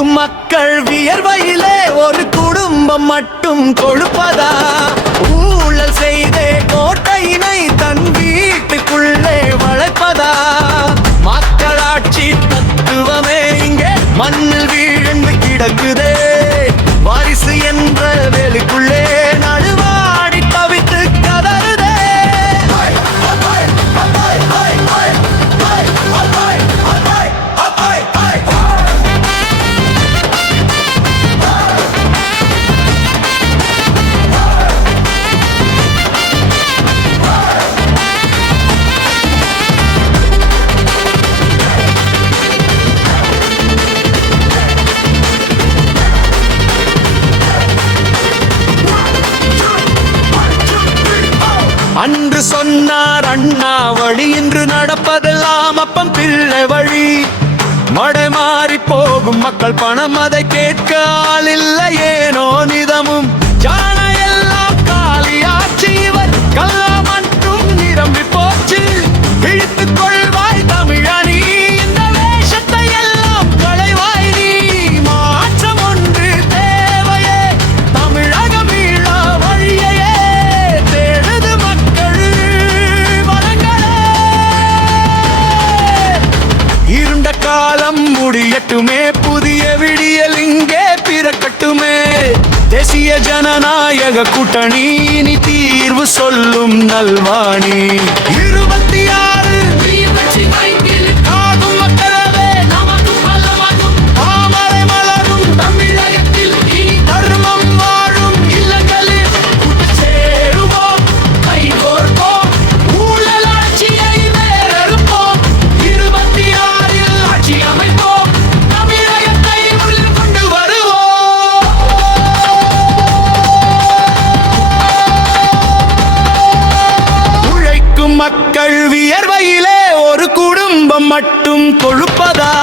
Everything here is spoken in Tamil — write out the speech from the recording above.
உழைக்கும் மக்கள் வியர்வையிலே ஒரு குடும்பம் மட்டும் கொழுப்பதா? ஊழல் செய்தே கோட்டையினை தன் வீட்டுக்குள்ளே வளைப்பதா? மக்களாட்சி தத்துவமே இங்கே மண்ணில் வீழ்ந்து கிடக்குதே. வாரிசு என்ற வேலுக்குள்ளே நடுவாடி தவித்து கதறுதே. அன்று சொன்னார் அண்ணா வழி, இன்று நடப்பதெல்லாம் அப்பம் பிள்ளை வழி. மடை மாறி போகும் மக்கள் பணம் அதை கேட்க ஆள் இல்லை ஏனோ நிதமும். ஜான எல்லாம் காலியாச்சு, இவர் கல்லா மட்டும் நிரம்பி போச்சு. இழுத்துக் கொள்வாய் தமிழனி, இந்த வேஷத்தை எல்லாம் களைவாய் நீ. மாற்றம் ஒன்று தேவையே, தமிழகம் மீள வழியையே தேடுது மக்கள் வளங்களே. இருண்ட காலம் முடியட்டுமே, புதிய விடியல் இங்கே பிறக்கட்டுமே. தேசிய ஜனநாயக கூட்டணி இனி தீர்வு சொல்லும் நல்வாணி. 26 ஆகும் மக்களவே நமக்கு பலமாகும். தாமரை மலரும் தமிழகத்தில் இனி தர்மம் வாழும் இல்லங்களில் சேருவோம், கைகோர்ப்போம், ஊழல் ஆட்சியை வேறறுப்போம். 26 ஆட்சி அமைப்போம், தமிழகத்தை உள்ளில் கொண்டு வருவோம். உழைக்கும் மக்கள் வியர்வையிலே ஒரு குடும்பம் மட்டும் கொழுப்பதா?